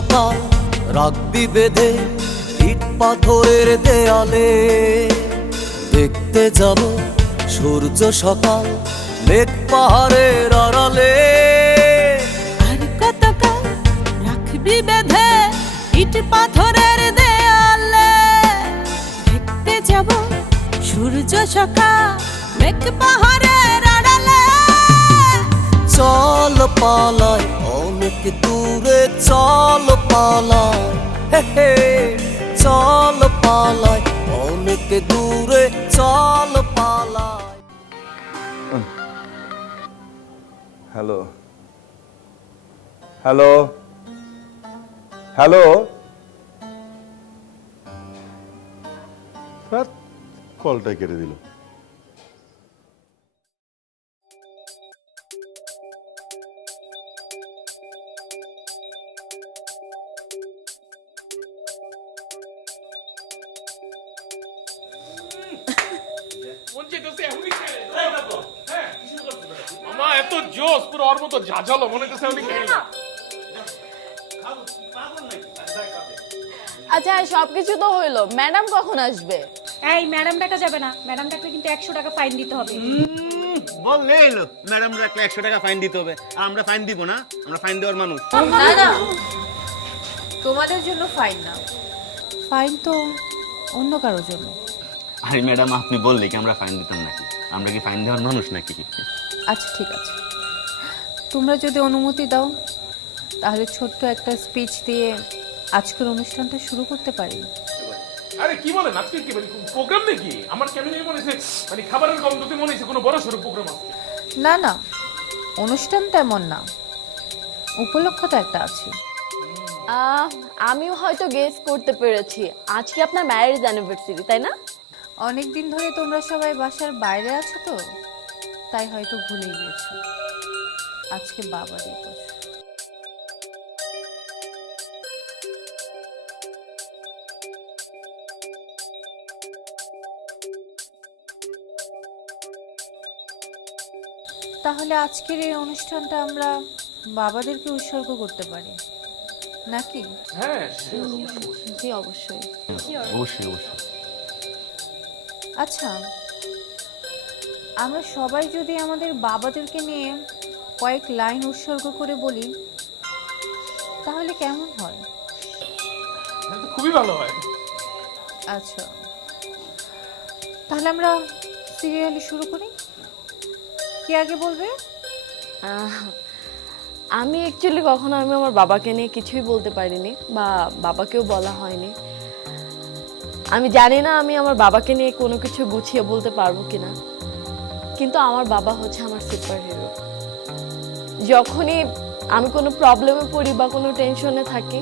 চিরকাল রাখবি বেঁধে ইট পাথরের দেয়ালে। দেখতে যাব সূর্য সকাল মেঘ পাহাড়ের আড়ালে। আর কতকাল রাখবি বেঁধে ইট পাথরের দেয়ালে। দেখতে যাব সূর্য সকাল মেঘ পাহাড়ের আড়ালে। চল পালাই অনেক দূরে, চল পালাই, হে হে চল পালাই অনেক দূরে, চল পালাই। হ্যালো হ্যালো হ্যালো, কলটা কেটে দিল। এত জোস পুরো ওর মতো ঝাঝালো মনে হচ্ছে উনি খেয়ে না। আচ্ছা সবকিছু তো হইলো, ম্যাডাম কখন আসবে? এই ম্যাডাম ডাকা যাবে না, ম্যাডাম ডাকলে কিন্তু 100 টাকা ফাইন দিতে হবে। বললে এলো ম্যাডাম রাখলে 100 টাকা ফাইন দিতে হবে, আর আমরা ফাইন দিব না? আমরা ফাইন দেওয়ার মানুষ না না, তোমাদের জন্য ফাইন না, ফাইন তো অন্য কারোর জন্য। আরে ম্যাডাম আপনি বললে কি আমরা ফাইন দিতাম নাকি? আমরা কি ফাইন দেওয়ার মানুষ নাকি? আচ্ছা ঠিক আছে, তোমরা যদি অনুমতি দাও তাহলে ছোট্ট একটা স্পিচ দিয়ে আজকের অনুষ্ঠানটা শুরু করতে পারি। আরে কি বলেন, আজকে কি প্রোগ্রাম নাকি? আমার কেমন মনে হচ্ছে মানে খাবারের গন্ধতে মনে হচ্ছে কোনো বড় সড়ো প্রোগ্রাম আছে। না না, অনুষ্ঠান তেমন না, উপলক্ষ তো একটা আছে। আমিও হয়তো গেস করতে পেরেছি, আজকে আপনার ম্যারেজ অ্যানিভার্সারি, তাই না? অনেক দিন ধরে তোমরা সবাই বাসার বাইরে আছো তো, তাই হয়তো ভুলে গিয়েছো আজকে বাবা দিবস। তাহলে আজকের এই অনুষ্ঠানটা আমরা বাবাদেরকে উৎসর্গ করতে পারি নাকি? হ্যাঁ জি অবশ্যই। অবশ্যই অবশ্যই। আচ্ছা, আমরা সবাই যদি আমাদের বাবাদেরকে নিয়ে কয়েক লাইন উৎসর্গ করে বলি তাহলে কেমন হয়? খুবই ভালো হয়। আচ্ছা, তাহলে আমরা সিরিয়ালি শুরু করি। কে আগে বলবে? আমি অ্যাকচুয়ালি কখনো আমার বাবাকে নিয়ে কিছুই বলতে পারিনি বা বাবাকেও বলা হয়নি। আমি জানি না আমি আমার বাবাকে নিয়ে কোনো কিছু গুছিয়ে বলতে পারবো কিনা, কিন্তু আমার বাবা হচ্ছে আমার সুপার হিরো। যখনই আমি কোনো প্রবলেমে পড়ি বা কোনো টেনশনে থাকি,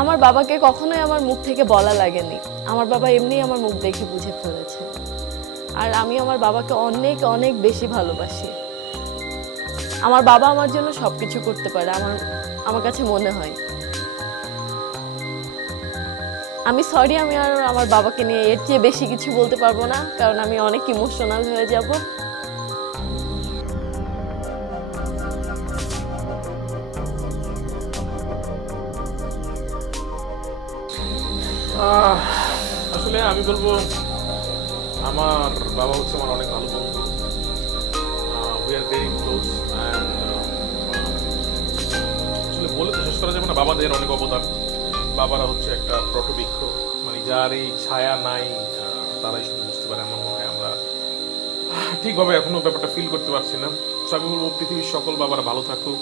আমার বাবাকে কখনোই আমার মুখ থেকে বলা লাগেনি। আমার বাবা এমনিই আমার মুখ দেখে বুঝে ফেলেছে, আর আমি আমার বাবাকে অনেক অনেক বেশি ভালোবাসি। আমার বাবা আমার জন্য সবকিছু করতে পারে, আমার কাছে মনে হয়। আমি সরি, আমি আর আমার বাবাকে নিয়ে এর চেয়ে বেশি কিছু বলতে পারবো না, কারণ আমি অনেক ইমোশনাল হয়ে যাব। আসলে আমি বলবো আমার বাবা হচ্ছে আমার অনেক ভালো বন্ধু। We are very close and আসলে বলে তো শেষ করা যাবে না বাবাদের অনেক অবদান। বাবারা হচ্ছে একটা পটবৃক্ষ, মানে যার এই ছায়া নাই তারাই শুধু বুঝতে পারে। আমার মনে হয় আমরা ঠিকভাবে এখনো ব্যাপারটা ফিল করতে পারছি না। তো আমি বলবো পৃথিবীর সকল বাবারা ভালো থাকুক।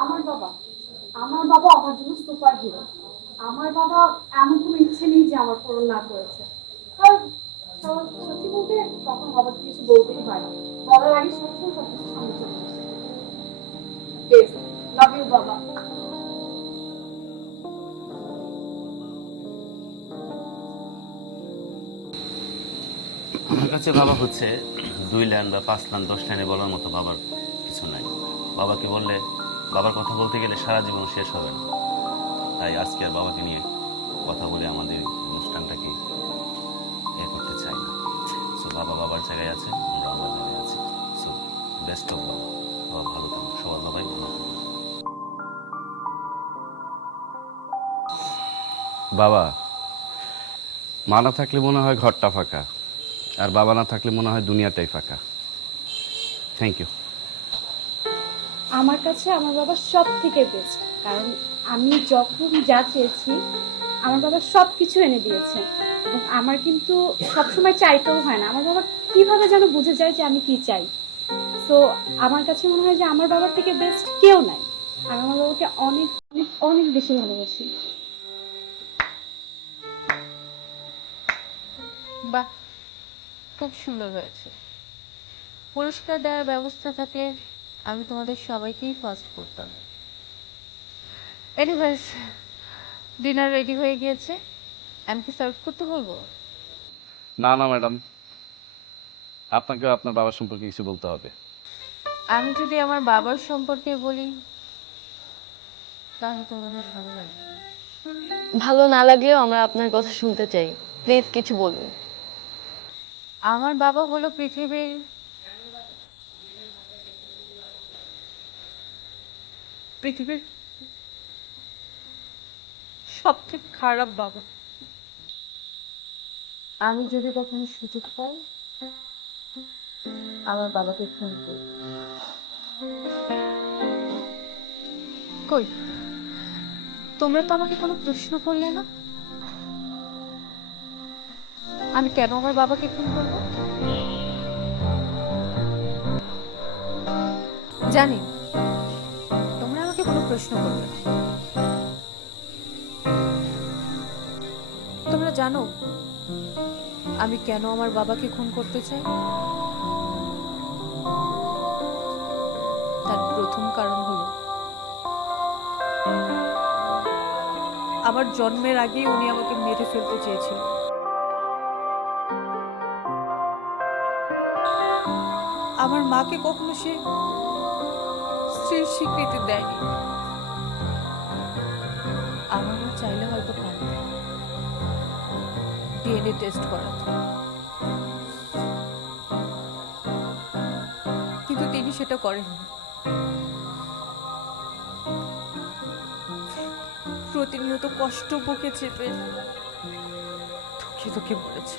আমার বাবা আমার জন্য সুপার হিরো। আমার বাবা এমন কোনো ইচ্ছে নেই যে আমার পূরণ না করেছে। আর সত্যি বলতে তখন বাবাকে কিছু বলতেই পারি, বলার আগে সবসময় সবকিছু সামনে চলে আসে। বেশ, লাভ ইউ বাবা। আমার কাছে বাবা হচ্ছে 2 লাইন বা 5 লাইন 10 লাইনে বলার মতো বাবার কিছু নাই। বাবাকে বললে, বাবার কথা বলতে গেলে সারা জীবন শেষ হবে না। তাই আজকে আর বাবাকে নিয়ে কথা বলে আমাদের অনুষ্ঠানটাকে করতে আছে, আমরা আল্লাহ জানে আছি। সো বেস্ট অফ বাবা, বাবা ভালো থাকবে, সবার বাবাই ভালো থাকবে। বাবা মা না থাকলে মনে হয় ঘরটা ফাঁকা, আর বাবা না থাকলে মনে হয় দুনিয়াটাই ফাঁকা। Thank you. আমার কাছে আমার বাবা সব থেকে বেস্ট, কারণ আমি যখন যা চেয়েছি আমার বাবা সব কিছু এনে দিয়েছে। এবং আমার কিন্তু সবসময় চাইতেও হয় না, আমার বাবা কিভাবে যেন বুঝে যায় যে আমি কি চাই। তো আমার কাছে মনে হয় যে আমার বাবার থেকে বেস্ট কেউ নাই। আমি আমার বাবাকে অনেক অনেক অনেক বেশি ভালোবাসি। বাহ, খুব সুন্দর হয়েছে। পুরস্কার দেওয়ার ব্যবস্থা থাকে, আমি তোমাদের সবাইকেই ফার্স্ট করতাম। এনিওয়েজ, ডিনার রেডি হয়ে গিয়েছে, আমি কি সার্ভ করতে বলবো? না না ম্যাডাম, আপনাকে আপনার বাবার সম্পর্কে কিছু বলতে হবে। আমি যদি আমার বাবার সম্পর্কে বলি তাহলে তোমাদের ভালো লাগবে। ভালো না লাগলেও আমরা আপনার কথা শুনতে চাই, প্লিজ কিছু বলুন। আমার বাবা হলো পৃথিবীর সবথেকে খারাপ বাবা। আমি যদি কখনো সুযোগ পাই আমার বাবাকে ফোন করি। কই, তোমরা তো আমাকে কোনো প্রশ্ন করলে না, আমি কেন আমার বাবাকে ফোন করবো? জানি তোমরা আমাকে কোনো প্রশ্ন করবে না। তোমরা জানো আমি কেন আমার বাবাকে খুন করতে চাই? তার প্রথম কারণ হলো আমার জন্মের আগেই উনি আমাকে মেরে ফেলতে চেয়েছিলেন। আমার মাকে কখনো সে স্ত্রীর স্বীকৃতি দেয়নি। আমার মা চাইলে হয়তো পারত ডিএনএ টেস্ট করাতে, কিন্তু তিনি সেটা করেননি। প্রতিনিয়ত কষ্ট বুকে চেপে ধুকে ধুকে মরেছে।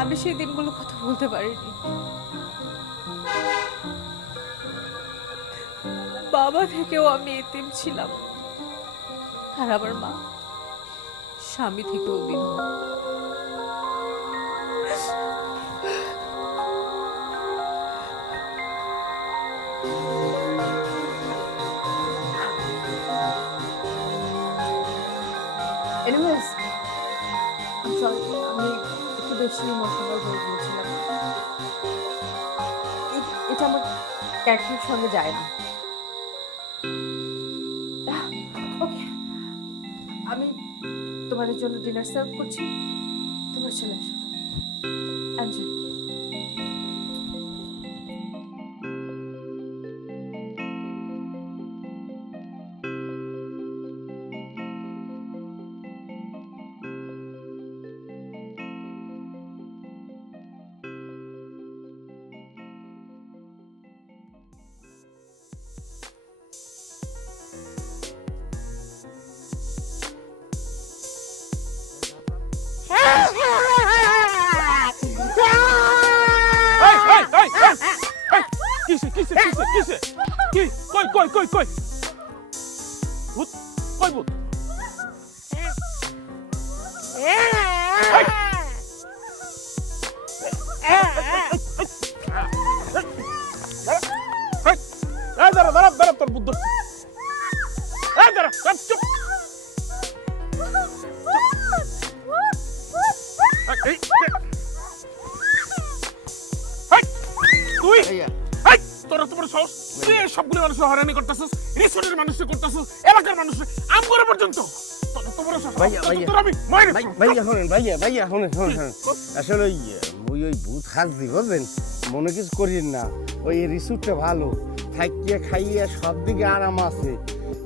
আমি সেই দিনগুলো কথা বলতে পারিনি। বাবা থেকেও আমি এতিম ছিলাম, আর আমার মা স্বামী থেকেও বিধবা। এনিওয়েজ, সরি, আমি একটু বেশি ইমোশনাল হয়ে গিয়েছিলাম। এটা আমার ক্যারেক্টারের সঙ্গে যায় না। ওকে, আমি তোমাদের জন্য ডিনার সার্ভ করছি, তোমরা চলে আসো। এনজয়। কিসে কিসে কিসে কিসে কি কই কই কই কই ভূত, কই ভূত? দাঁড়া দাঁড়া দাঁড়া, তোর বুদ্ধ দাঁড়া, চুপ। তুই তোরা তোমার সাহস, তুই সবগুলো মানুষ হয়রানি করতেছিস, রিসোর্টের মানুষকে করতেছিস, এলাকার মানুষকে, আম করে পর্যন্ত। আসলে ওই ভূত হাসছি বুঝলেন, মনে কিছু করিন না। ওই রিসোর্টটা ভালো, থাকিয়ে খাইয়ে সব দিকে আরাম আছে,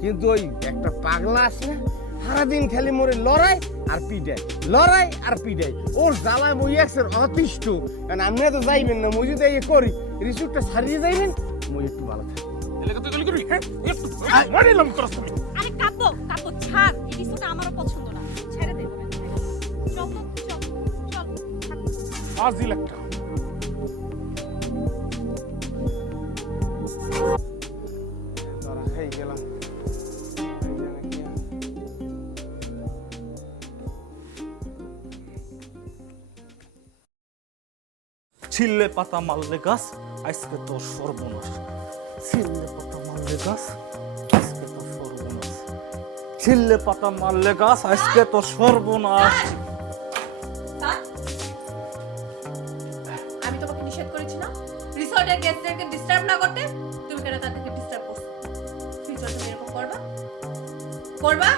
কিন্তু ওই একটা পাগলা আছে না, সারাদিন খালি মোরে লড়াই আর পিটাই, লড়াই আর পিটাই। ওর জ্বালায় মই একসের অতিষ্ঠ। কারণ আপনি তো যাইবেন না, মই যদি করি রিসুটটা সারিয়ে যাইবেন, মই একটু ভালো থাকি। এলাকা তুই গলি করবি, হ্যাঁ? মারিলাম তোর সামনে। আরে কাব্য কাব্য ছাড়, এই রিসোর্টটা আমারও পছন্দ না, ছেড়ে দে। চল তো, চল চল। ফাজিল একটা। ধরা খাই গেলাম। ছিললে পাতা মারলে গাছ, আজকে তো সর্বনাশ। ছিললে পাতা মারলে গাছ, আজকে তো সর্বনাশ। ছিললে পাতা মারলে গাছ, আজকে তো সর্বনাশ। আমি তোমাকে নিষেধ করেছি না রিসর্টের গেস্টদেরকে ডিস্টার্ব না করতে? তুমি কেন তাদেরকে ডিস্টার্ব করছো? ফিউচারে তুমি এরকম করবা? করবা?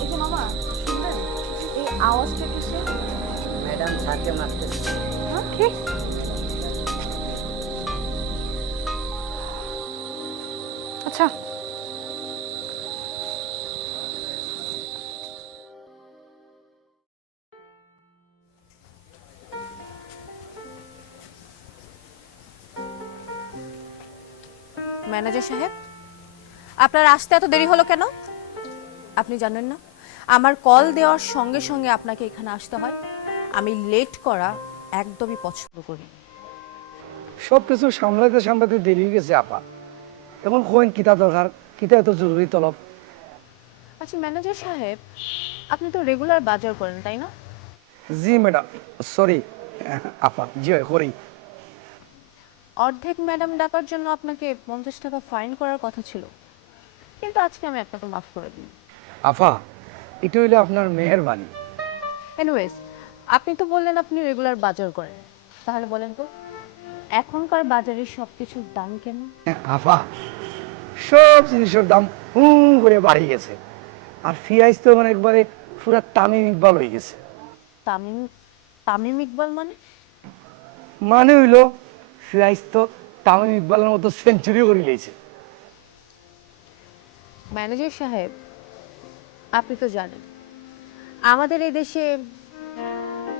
এই যে মামা শুনলেন, এই আওয়াজটা কিসের? ম্যাডাম থাকে মারতেছে। ঠিক আচ্ছা, ম্যানেজার সাহেব, আপনার আসতে এত দেরি হলো কেন? আপনি জানেন না আমার কল দেওয়ার সঙ্গে সঙ্গে আপনাকে এখানে আসতে হয়? আমি লেট করা একদমই পছন্দ করি। সব কিছু সামলাতে সামলাতে দেরি হয়ে গেছে আপা। তখন কোয়েন কিতা দরকার, কিতা এত জরুরি তলব? আচ্ছা ম্যানেজার সাহেব, আপনি তো রেগুলার বাজার করেন তাই না? জি ম্যাডাম, সরি আপা, জি করি। অর্ধেক ম্যাডাম ডাকার জন্য আপনাকে 50 টাকা ফাইন করার কথা ছিল, কিন্তু আজকে আমি আপনাকে মাফ করে দিই। আপা, এটা হইলে আপনার মেহেরবানি। এনিওয়েজ, আপনি তো বললেন আপনি রেগুলার বাজার করেন, তাহলে বলেন তো এখনকার বাজারে সবকিছুর দাম কেন? আপা, সব জিনিসের দাম হুম করে বাড়ি গেছে। আর পেঁয়াজ তো মানে একবারে পুরা তামিম ইকবাল হয়ে গেছে। তামিম তামিম ইকবাল মানে? মানে হইলো পেঁয়াজ তো তামিম ইকবালের মতো সেঞ্চুরি করে নিয়েছে। ম্যানেজার সাহেব, আপনি তো জানেন আমাদের এই দেশে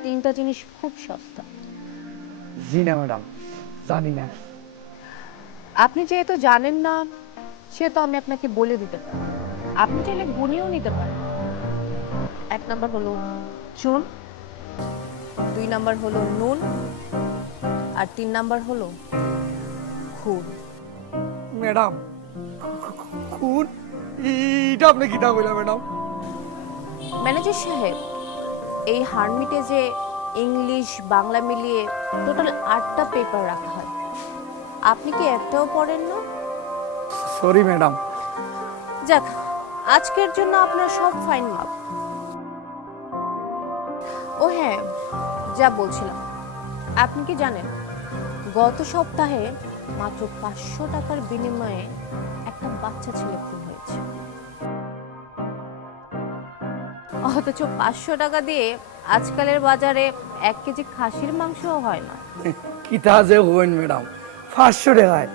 3টা জিনিস খুব সস্তা। জি না ম্যাডাম, জানি না। আপনি যেহেতু জানেন না, সেহেতু আমি আপনাকে বলে দিতে পারি, আপনি চাইলে গুনিয়েও নিতে পারেন। 1 নাম্বার হলো চুন, 2 নাম্বার হলো নুন, আর 3 নাম্বার হলো খুন। ম্যাডাম, খুন? এটা আপনি কিতা কইলা ম্যাডাম? ম্যানেজার সাহেব, এই হারমিটে যে ইংলিশ বাংলা মিলিয়ে টোটাল 8টা পেপার রাখা হয়, আপনি কি একটাও পড়েন না? Sorry madam. যাক, আজকের জন্য আপনার সব ফাইন মাপ। ও হ্যাঁ, যা বলছিলাম, আপনি কি জানেন গত সপ্তাহে মাত্র 500 টাকার বিনিময়ে একটা বাচ্চা ছেলে খুন হয়েছে। অথচ 500 টাকা দিয়ে আজকালের বাজারে 1 কেজি খাসির মাংসও হয় না। কিতা যে হইন ম্যাডাম, 500 টাকায়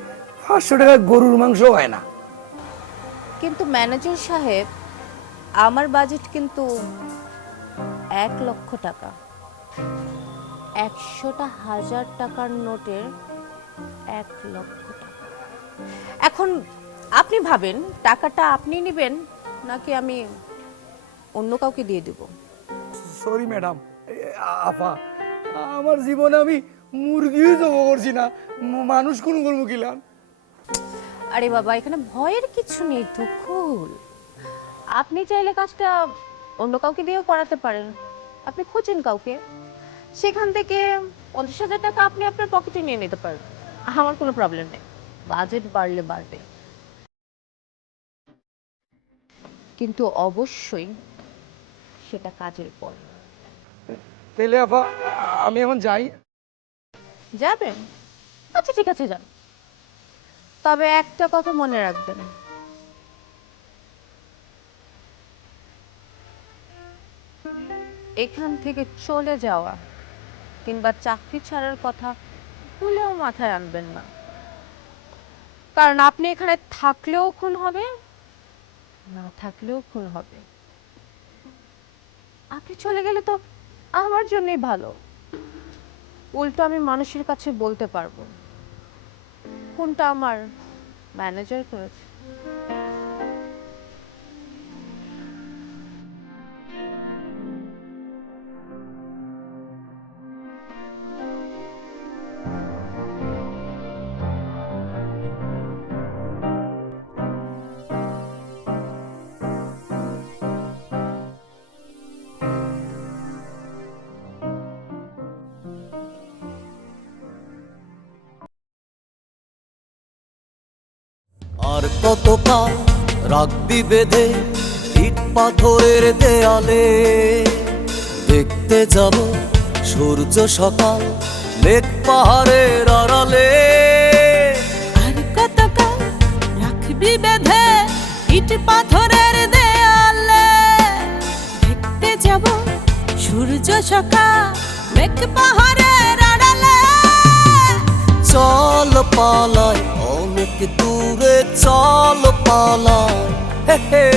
500 টাকায় গরুর মাংস হয় না। কিন্তু ম্যানেজার সাহেব, আমার বাজেট কিন্তু 1 লক্ষ টাকা। 100টা 1000 টাকার নোটের 1 লক্ষ টাকা। এখন আপনি ভাবেন টাকাটা আপনি নেবেন নাকি আমি অন্য কাউকে দিয়ে দেব? Sorry madam. আপা, আমার জীবনে আমি মুরগিও জব করছি না, মানুষ কোন করবো কিলাম? আরে বাবা, এখানে ভয়ের কিছু নেই তো, কুল। আপনি চাইলে কাজটা অন্য কাউকে দিয়েও করাতে পারেন। আপনি খুঁজেন কাউকে, সেখান থেকে 50,000 টাকা আপনি আপনার পকেটে নিয়ে নিতে পারেন। আমার কোনো প্রবলেম নেই, বাজেট বাড়লে বাড়বে। কিন্তু অবশ্যই সেটা কাজের পর। তাহলে আপা আমি এখন যাই। যাবেন? আচ্ছা ঠিক আছে, যান। তবে একটা কথা মনে রাখবেন, এখান থেকে চলে যাওয়া কিংবা চাকরি ছাড়ার কথা ভুলেও মাথায় আনবেন না। কারণ আপনি এখানে থাকলেও খুন হবে, না থাকলেও খুন হবে। আপনি চলে গেলে তো আমার জন্যই ভালো, উল্টো আমি মানুষের কাছে বলতে পারবো কোনটা আমার ম্যানেজার করেছে। আর কতকাল রাখবি বেঁধে ইট পাথরের দেয়ালে, দেখতে যাব সূর্য সকাল মেঘ পাহাড়ের আড়ালে। আর কতকাল রাখবি বেঁধে ইট পাথরের দেয়ালে, দেখতে যাব সূর্য সকাল মেঘ পাহাড়ের আড়ালে। চল পালাই অনেক দূরে, চল পালাই, হে হে,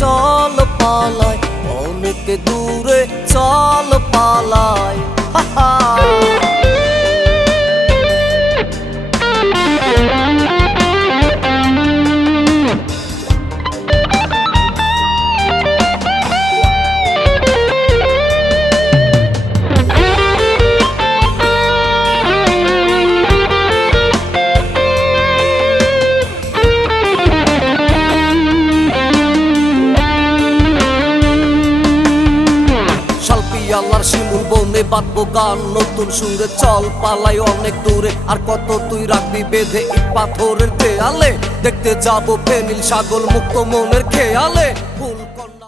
চল পালাই অনেক দূরে, চল পালাই, হা হা। আল্লাহর শিমুল বনে বাঁধবো গান নতুন সুরে, চল পালাই অনেক দূরে। আর কত তুই রাখবি বেঁধে ইট পাথরের দেয়ালে, দেখতে যাবো ফেনীল সাগর মুক্ত মনের খেয়ালে। ফুল